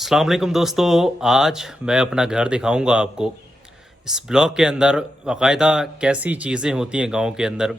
अस्सलाम वालेकुम दोस्तों, आज मैं अपना घर दिखाऊंगा आपको। इस ब्लॉग के अंदर बाकायदा कैसी चीज़ें होती हैं गांव के अंदर,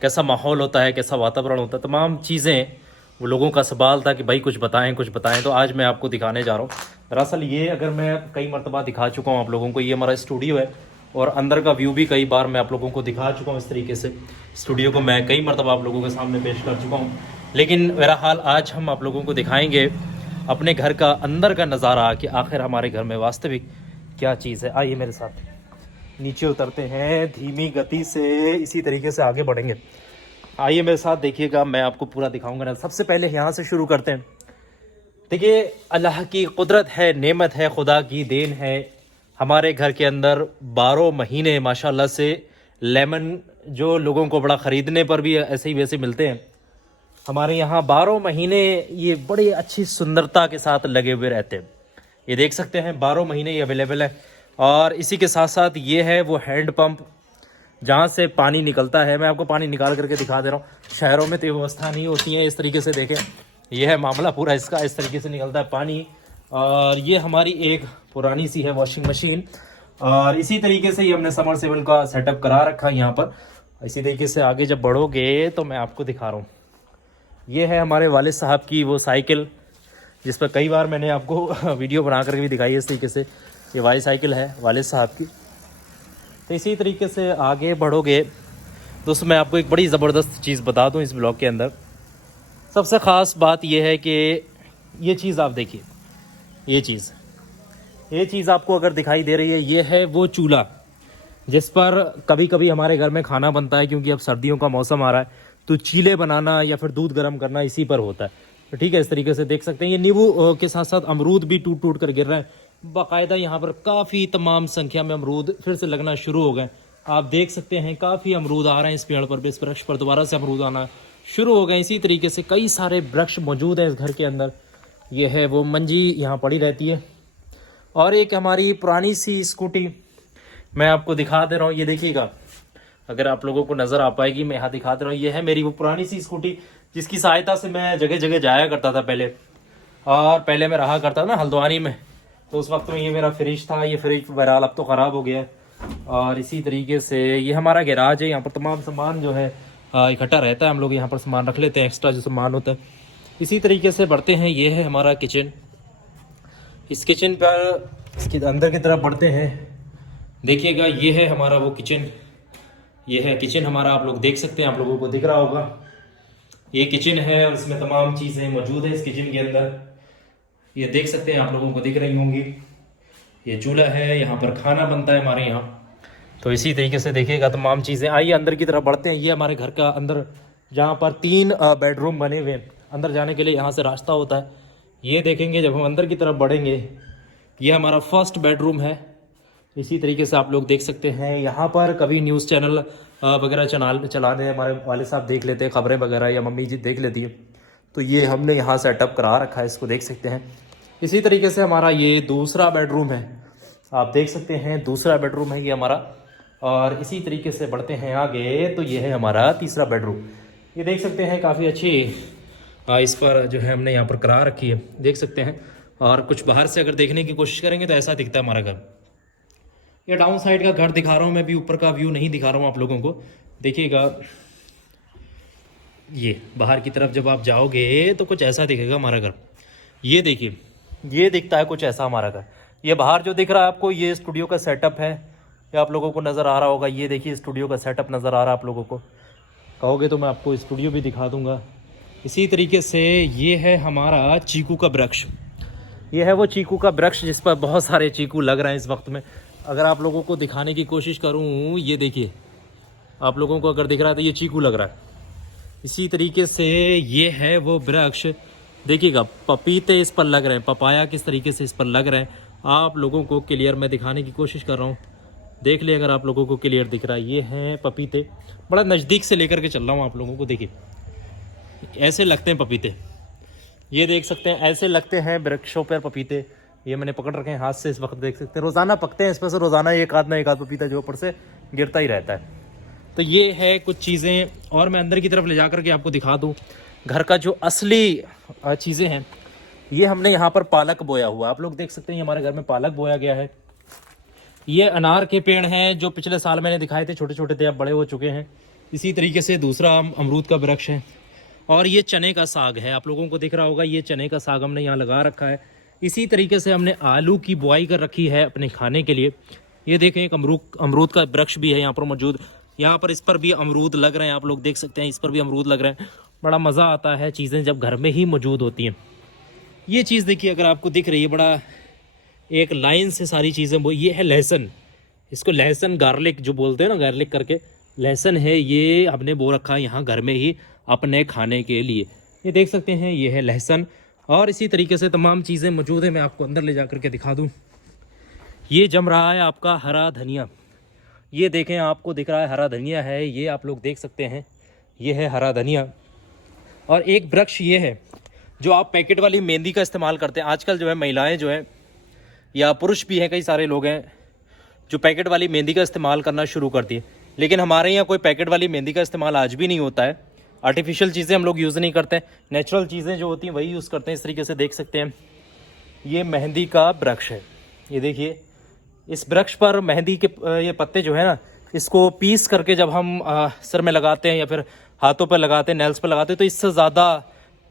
कैसा माहौल होता है, कैसा वातावरण होता है, तमाम चीज़ें वो लोगों का सवाल था कि भाई कुछ बताएं कुछ बताएं, तो आज मैं आपको दिखाने जा रहा हूँ। दरअसल ये अगर मैं कई मरतबा दिखा चुका हूँ आप लोगों को, ये हमारा स्टूडियो है और अंदर का व्यू भी कई बार मैं आप लोगों को दिखा चुका हूँ। इस तरीके से स्टूडियो को मैं कई मरतबा आप लोगों के सामने पेश कर चुका हूँ, लेकिन बहरहाल आज हम आप लोगों को दिखाएंगे अपने घर का अंदर का नज़ारा कि आखिर हमारे घर में वास्तविक क्या चीज़ है। आइए मेरे साथ नीचे उतरते हैं धीमी गति से, इसी तरीके से आगे बढ़ेंगे। आइए मेरे साथ देखिएगा, मैं आपको पूरा दिखाऊंगा ना। सबसे पहले यहाँ से शुरू करते हैं। देखिए, अल्लाह की कुदरत है, नेमत है, खुदा की देन है। हमारे घर के अंदर 12 महीने माशाल्लाह से लेमन, जो लोगों को बड़ा ख़रीदने पर भी ऐसे ही वैसे मिलते हैं, हमारे यहाँ 12 महीने ये बड़ी अच्छी सुंदरता के साथ लगे हुए रहते हैं। ये देख सकते हैं 12 महीने ये अवेलेबल है। और इसी के साथ साथ ये है वो हैंड पंप जहाँ से पानी निकलता है। मैं आपको पानी निकाल करके दिखा दे रहा हूँ। शहरों में तो ये व्यवस्था नहीं होती है इस तरीके से। देखें, ये है मामला पूरा इसका, इस तरीके से निकलता है पानी। और ये हमारी एक पुरानी सी है वॉशिंग मशीन, और इसी तरीके से ये हमने समरसेबल का सेटअप करा रखा है यहाँ पर। इसी तरीके से आगे जब बढ़ोगे तो मैं आपको दिखा रहा हूँ। ये है हमारे वालिद साहब की वो साइकिल, जिस पर कई बार मैंने आपको वीडियो बना करके भी दिखाई है। इस तरीके से ये वाली साइकिल है वालिद साहब की। तो इसी तरीके से आगे बढ़ोगे दोस्तों, मैं आपको एक बड़ी ज़बरदस्त चीज़ बता दूं इस ब्लॉग के अंदर। सबसे ख़ास बात यह है कि ये चीज़ आप देखिए, ये चीज़ आपको अगर दिखाई दे रही है, ये है वो चूल्हा जिस पर कभी कभी हमारे घर में खाना बनता है, क्योंकि अब सर्दियों का मौसम आ रहा है तो चीले बनाना या फिर दूध गर्म करना इसी पर होता है। तो ठीक है, इस तरीके से देख सकते हैं। ये नींबू के साथ साथ अमरूद भी टूट टूट कर गिर रहे हैं बाकायदा। यहाँ पर काफ़ी तमाम संख्या में अमरूद फिर से लगना शुरू हो गए। आप देख सकते हैं काफ़ी अमरूद आ रहे हैं इस पेड़ पर, इस वृक्ष पर दोबारा से अमरूद आना शुरू हो गए। इसी तरीके से कई सारे वृक्ष मौजूद हैं इस घर के अंदर। ये है वो मंजी यहाँ पड़ी रहती है। और एक हमारी पुरानी सी स्कूटी मैं आपको दिखा दे रहा हूँ। ये देखिएगा, अगर आप लोगों को नज़र आ पाएगी, मैं यहाँ दिखा दे रहा हूँ। ये है मेरी वो पुरानी सी स्कूटी जिसकी सहायता से मैं जगह जगह जाया करता था पहले। और पहले मैं रहा करता ना हल्द्वानी में, तो उस वक्त में ये मेरा फ्रिज था। ये फ्रिज बहरहाल अब तो ख़राब हो गया है। और इसी तरीके से ये हमारा गैराज है, यहाँ पर तमाम सामान जो है इकट्ठा रहता है। हम लोग यहाँ पर सामान रख लेते हैं, एक्स्ट्रा जो सामान होता है। इसी तरीके से बढ़ते हैं, ये है हमारा किचन। इस किचन पर इसके अंदर की तरफ बढ़ते हैं। देखिएगा, ये है हमारा वो किचन। ये है किचन हमारा, आप लोग देख सकते हैं, आप लोगों को दिख रहा होगा। ये किचन है और इसमें तमाम चीज़ें मौजूद हैं इस किचन के अंदर। ये देख सकते हैं, आप लोगों को दिख रही होंगी। ये चूल्हा है, यहाँ पर खाना बनता है हमारे यहाँ। तो इसी तरीके से देखिएगा तमाम चीज़ें। आइए अंदर की तरफ बढ़ते हैं। ये हमारे घर का अंदर, जहाँ पर 3 बेडरूम बने हुए हैं। अंदर जाने के लिए यहाँ से रास्ता होता है। ये देखेंगे जब हम अंदर की तरफ बढ़ेंगे, ये हमारा फर्स्ट बेडरूम है। इसी तरीके से आप लोग देख सकते हैं, यहाँ पर कभी न्यूज़ चैनल वगैरह चलाने हमारे वाले साहब देख लेते हैं, ख़बरें वगैरह, या मम्मी जी देख लेती है, तो ये हमने यहाँ सेटअप करा रखा है, इसको देख सकते हैं। इसी तरीके से हमारा ये दूसरा बेडरूम है, आप देख सकते हैं, दूसरा बेडरूम है ये हमारा। और इसी तरीके से बढ़ते हैं आगे, तो ये है हमारा तीसरा बेडरूम। ये देख सकते हैं, काफ़ी अच्छी इस पर जो है हमने यहाँ पर करा रखी है, देख सकते हैं। और कुछ बाहर से अगर देखने की कोशिश करेंगे तो ऐसा दिखता है हमारा घर। ये डाउन साइड का घर दिखा रहा हूँ मैं भी, ऊपर का व्यू नहीं दिखा रहा हूँ आप लोगों को। देखिएगा, ये बाहर की तरफ जब आप जाओगे तो कुछ ऐसा दिखेगा हमारा घर। ये देखिए, ये दिखता है कुछ ऐसा हमारा घर। ये बाहर जो दिख रहा है आपको, ये स्टूडियो का सेटअप है, ये आप लोगों को नज़र आ रहा होगा। ये देखिए, स्टूडियो का सेटअप नज़र आ रहा है आप लोगों को। कहोगे तो मैं आपको स्टूडियो भी दिखा दूँगा। इसी तरीके से ये है हमारा चीकू का वृक्ष। ये है वो चीकू का वृक्ष जिस पर बहुत सारे चीकू लग रहे हैं इस वक्त में। अगर आप लोगों को दिखाने की कोशिश करूं, ये देखिए, आप लोगों को अगर दिख रहा है तो ये चीकू लग रहा है। इसी तरीके से ये है वो वृक्ष, देखिएगा पपीते इस पर लग रहे हैं, पपाया किस तरीके से इस पर लग रहे हैं। आप लोगों को क्लियर मैं दिखाने की कोशिश कर रहा हूँ, देख ले अगर आप लोगों को क्लियर दिख रहा है। ये हैं पपीते, बड़ा नज़दीक से लेकर के चल रहा हूँ आप लोगों को। देखिए, ऐसे लगते हैं पपीते, ये देख सकते हैं, ऐसे लगते हैं वृक्षों पर पपीते। ये मैंने पकड़ रखे हैं हाथ से, इस वक्त देख सकते हैं, रोज़ाना पकते हैं इस पर से, रोज़ाना एक आध पपीता जो ऊपर से गिरता ही रहता है। तो ये है कुछ चीज़ें। और मैं अंदर की तरफ ले जा करके आपको दिखा दूँ घर का जो असली चीज़ें हैं, ये हमने यहाँ पर पालक बोया हुआ, आप लोग देख सकते हैं हमारे घर में पालक बोया गया है। ये अनार के पेड़ हैं जो पिछले साल मैंने दिखाए थे, छोटे छोटे थे, अब बड़े हो चुके हैं। इसी तरीके से दूसरा अमरूद का वृक्ष है। और ये चने का साग है, आप लोगों को दिख रहा होगा, ये चने का साग हमने यहाँ लगा रखा है। इसी तरीके से हमने आलू की बुआई कर रखी है अपने खाने के लिए। ये देखें एक अमरूद का वृक्ष भी है यहाँ पर मौजूद। यहाँ पर इस पर भी अमरूद लग रहे हैं, आप लोग देख सकते हैं, इस पर भी अमरूद लग रहे हैं। बड़ा मज़ा आता है चीज़ें जब घर में ही मौजूद होती हैं। ये चीज़ देखिए अगर आपको दिख रही है, बड़ा एक लाइन से सारी चीज़ें, वो ये है लहसुन। इसको लहसुन गार्लिक जो बोलते हैं ना, गार्लिक करके लहसुन है, ये हमने बो रखा है यहाँ घर में ही अपने खाने के लिए। ये देख सकते हैं, ये है लहसुन। और इसी तरीके से तमाम चीज़ें मौजूद है। मैं आपको अंदर ले जा करके दिखा दूँ। ये जम रहा है आपका हरा धनिया। ये देखें, आपको दिख रहा है हरा धनिया है, ये आप लोग देख सकते हैं, ये है हरा धनिया। और एक वृक्ष ये है जो आप पैकेट वाली मेहंदी का इस्तेमाल करते हैं। आजकल जो है महिलाएं जो हैं या पुरुष भी हैं, कई सारे लोग हैं जो पैकेट वाली मेहंदी का इस्तेमाल करना शुरू कर दिए। लेकिन हमारे यहाँ कोई पैकेट वाली मेहंदी का इस्तेमाल आज भी नहीं होता है। आर्टिफिशियल चीज़ें हम लोग यूज़ नहीं करते हैं, नेचुरल चीज़ें जो होती हैं वही यूज़ करते हैं। इस तरीके से देख सकते हैं, ये मेहंदी का वृक्ष है। ये देखिए, इस वृक्ष पर मेहंदी के ये पत्ते जो है ना, इसको पीस करके जब हम सर में लगाते हैं या फिर हाथों पर लगाते हैं, नेल्स पर लगाते हैं, तो इससे ज़्यादा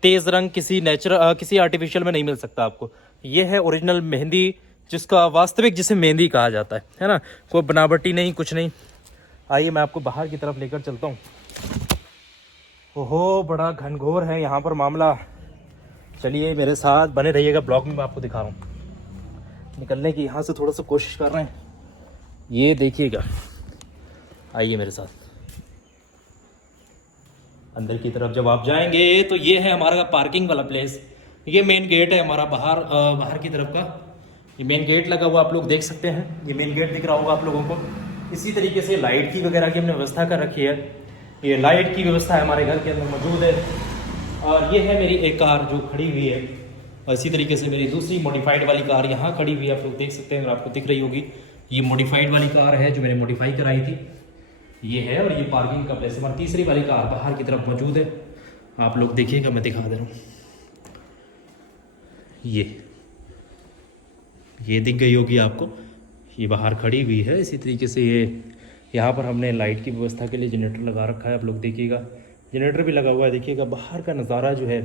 तेज़ रंग किसी आर्टिफिशियल में नहीं मिल सकता आपको। ये है ओरिजिनल मेहंदी, जिसका वास्तविक जिसे मेहंदी कहा जाता है ना, कोई बनावटी नहीं, कुछ नहीं। आइए मैं आपको बाहर की तरफ लेकर चलता हूँ। ओहो, बड़ा घनघोर है यहाँ पर मामला। चलिए मेरे साथ बने रहिएगा, ब्लॉग में मैं आपको दिखा रहा हूँ। निकलने की यहाँ से थोड़ा सा कोशिश कर रहे हैं, ये देखिएगा। आइए मेरे साथ अंदर की तरफ जब आप जाएंगे तो ये है हमारा पार्किंग वाला प्लेस। ये मेन गेट है हमारा, बाहर की तरफ का ये मेन गेट लगा हुआ, आप लोग देख सकते हैं। ये मेन गेट दिख रहा होगा आप लोगों को। इसी तरीके से लाइट की वगैरह की हमने व्यवस्था कर रखी है। ये लाइट की व्यवस्था है हमारे घर के अंदर मौजूद है। और ये है मेरी एक कार जो खड़ी हुई है, और इसी तरीके से मेरी दूसरी मॉडिफाइड वाली कार यहाँ खड़ी हुई है, आप लोग देख सकते हैं, अगर आपको दिख रही होगी। ये मॉडिफाइड वाली कार है जो मैंने मॉडिफाई कराई थी, ये है। और ये पार्किंग का प्लेस हमारी तीसरी वाली कार बाहर की तरफ मौजूद है, आप लोग देखिएगा, मैं दिखा दे रहा हूँ। ये दिख गई होगी आपको, ये बाहर खड़ी हुई है। इसी तरीके से ये यहाँ पर हमने लाइट की व्यवस्था के लिए जनरेटर लगा रखा है, आप लोग देखिएगा, जनरेटर भी लगा हुआ है। देखिएगा बाहर का नज़ारा जो है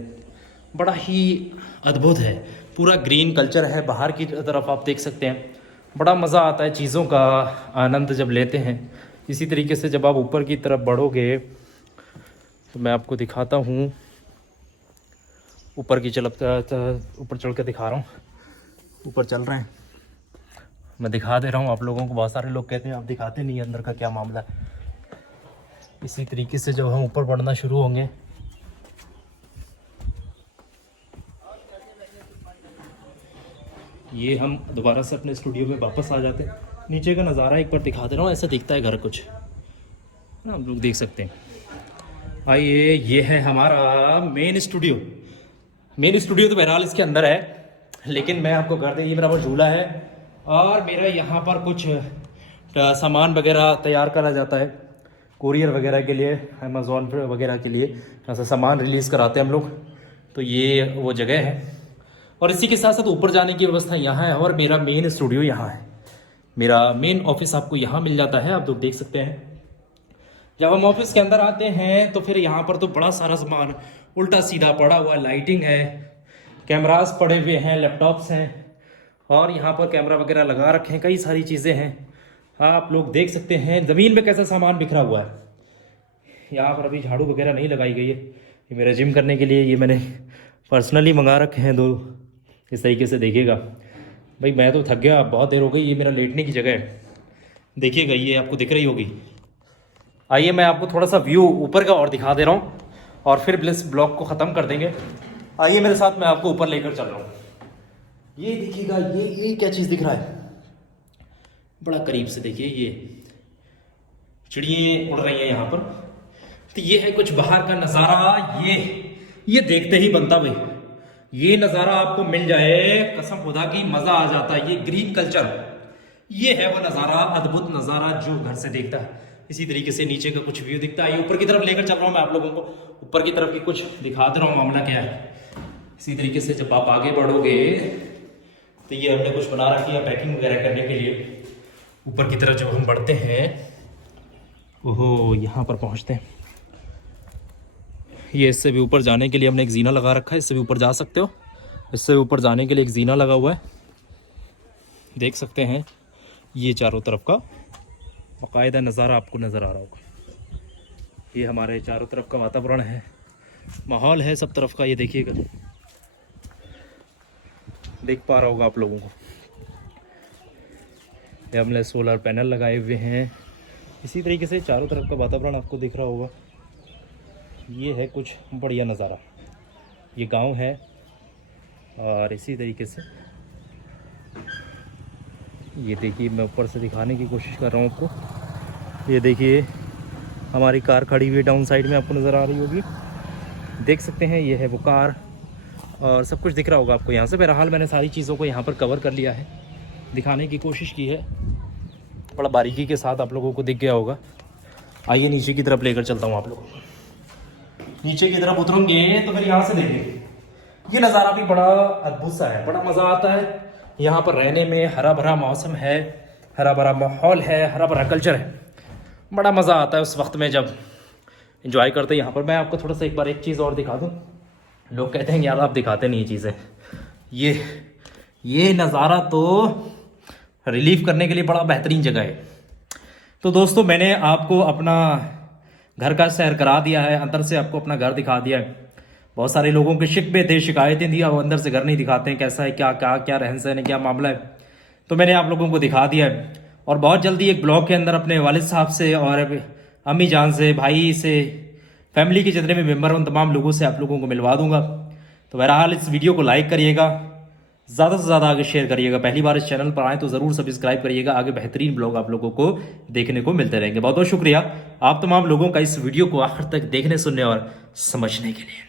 बड़ा ही अद्भुत है, पूरा ग्रीन कल्चर है बाहर की तरफ, आप देख सकते हैं। बड़ा मज़ा आता है चीज़ों का आनंद जब लेते हैं। इसी तरीके से जब आप ऊपर की तरफ बढ़ोगे तो मैं आपको दिखाता हूँ, ऊपर चढ़ कर दिखा रहा हूँ। ऊपर चल रहे हैं, मैं दिखा दे रहा हूँ आप लोगों को। बहुत सारे लोग कहते हैं आप दिखाते नहीं अंदर का क्या मामला है। इसी तरीके से जब हम ऊपर बढ़ना शुरू होंगे, ये हम दोबारा से अपने स्टूडियो में वापस आ जाते हैं। नीचे का नज़ारा एक बार दिखा दे रहा हूँ, ऐसा दिखता है घर कुछ ना, आप लोग देख सकते हैं। आइए, ये है हमारा मेन स्टूडियो। मेन स्टूडियो तो बहरहाल इसके अंदर है, लेकिन मैं आपको कर दे, ये मेरा वो झूला है और मेरा यहाँ पर कुछ सामान वगैरह तैयार करा जाता है कुरियर वगैरह के लिए, अमेज़ॉन वगैरह के लिए ऐसा सामान रिलीज़ कराते हैं हम लोग। तो ये वो जगह है, और इसी के साथ साथ ऊपर जाने की व्यवस्था यहाँ है। और मेरा मेन स्टूडियो यहाँ है, मेरा मेन ऑफिस आपको यहाँ मिल जाता है, आप लोग देख सकते हैं। जब हम ऑफिस के अंदर आते हैं तो फिर यहाँ पर तो बड़ा सारा सामान उल्टा सीधा पड़ा हुआ है, लाइटिंग है, कैमरास पड़े हुए हैं, लैपटॉप्स हैं, और यहाँ पर कैमरा वगैरह लगा रखे हैं, कई सारी चीज़ें हैं, आप लोग देख सकते हैं। ज़मीन पे कैसा सामान बिखरा हुआ है। यहाँ पर अभी झाड़ू वगैरह नहीं लगाई गई है, ये मेरा जिम करने के लिए ये मैंने पर्सनली मंगा रखे हैं दो। इस तरीके से देखिएगा भाई, मैं तो थक गया, बहुत देर हो गई। ये मेरा लेटने की जगह है, देखिएगा, ये आपको दिख रही होगी। आइए मैं आपको थोड़ा सा व्यू ऊपर का और दिखा दे रहा हूँ, और फिर इस ब्लॉग को ख़त्म कर देंगे। आइए मेरे साथ, मैं आपको ऊपर लेकर चल रहा हूँ। ये देखिएगा, ये क्या चीज़ दिख रहा है, बड़ा करीब से देखिए, ये चिड़ियाँ उड़ रही हैं यहाँ पर। तो ये है कुछ बाहर का नज़ारा। ये देखते ही बनता भाई, ये नज़ारा आपको मिल जाए, कसम खुदा की मज़ा आ जाता है। ये ग्रीन कल्चर, ये है वो नज़ारा, अद्भुत नज़ारा जो घर से देखता है। इसी तरीके से नीचे का कुछ व्यू दिखता है। ये ऊपर की तरफ लेकर चल रहा हूँ मैं आप लोगों को, ऊपर की तरफ की कुछ दिखा दे रहा हूँ, मामला क्या है। इसी तरीके से जब आप आगे बढ़ोगे तो ये हमने कुछ बना रखी है पैकिंग वगैरह करने के लिए। ऊपर की तरफ जब हम बढ़ते हैं ओहो यहाँ पर पहुँचते हैं। ये इससे भी ऊपर जाने के लिए हमने एक जीना लगा रखा है, इससे भी ऊपर जा सकते हो। इससे ऊपर जाने के लिए एक जीना लगा हुआ है, देख सकते हैं। ये चारों तरफ का बाकायदा नज़ारा आपको नज़र आ रहा होगा। ये हमारे चारों तरफ का वातावरण है, माहौल है सब तरफ का। ये देखिएगा, देख पा रहा होगा आप लोगों को। ये हमने सोलर पैनल लगाए हुए हैं। इसी तरीके से चारों तरफ का वातावरण आपको दिख रहा होगा। ये है कुछ बढ़िया नज़ारा, ये गांव है। और इसी तरीके से ये देखिए, मैं ऊपर से दिखाने की कोशिश कर रहा हूँ आपको। ये देखिए हमारी कार खड़ी हुई डाउन साइड में, आपको नज़र आ रही होगी, देख सकते हैं। ये है वो कार और सब कुछ दिख रहा होगा आपको यहाँ से। बहरहाल मैंने सारी चीज़ों को यहाँ पर कवर कर लिया है, दिखाने की कोशिश की है, बड़ा बारीकी के साथ आप लोगों को दिख गया होगा। आइए नीचे की तरफ लेकर चलता हूँ आप लोगों को। नीचे की तरफ उतरेंगे तो फिर यहाँ से देखेंगे, ये नज़ारा भी बड़ा अद्भुत सा है, बड़ा मज़ा आता है यहाँ पर रहने में। हरा भरा मौसम है, हरा भरा माहौल है, हरा भरा कल्चर है, बड़ा मज़ा आता है उस वक्त में जब एंजॉय करते हैं यहाँ पर। मैं आपको थोड़ा सा एक बार एक चीज़ और दिखा दूँ। लोग कहते हैं यार आप दिखाते नहीं चीज़ें। ये नज़ारा तो रिलीफ करने के लिए बड़ा बेहतरीन जगह है। तो दोस्तों मैंने आपको अपना घर का सैर करा दिया है, अंदर से आपको अपना घर दिखा दिया है। बहुत सारे लोगों के शिकवे थे, शिकायतें थी, अब अंदर से घर नहीं दिखाते हैं, कैसा है, क्या क्या क्या रहन सहन है, क्या मामला है। तो मैंने आप लोगों को दिखा दिया है। और बहुत जल्दी एक ब्लॉग के अंदर अपने वालिद साहब से और अम्मी जान से, भाई से, फैमिली के जितने भी मेम्बर हैं उन तमाम लोगों से आप लोगों को मिलवा दूंगा। तो बहरहाल इस वीडियो को लाइक करिएगा, ज़्यादा से ज़्यादा आगे शेयर करिएगा। पहली बार इस चैनल पर आएँ तो ज़रूर सब्सक्राइब करिएगा, आगे बेहतरीन ब्लॉग आप लोगों को देखने को मिलते रहेंगे। बहुत बहुत शुक्रिया आप तमाम लोगों का इस वीडियो को आखिर तक देखने, सुनने और समझने के लिए।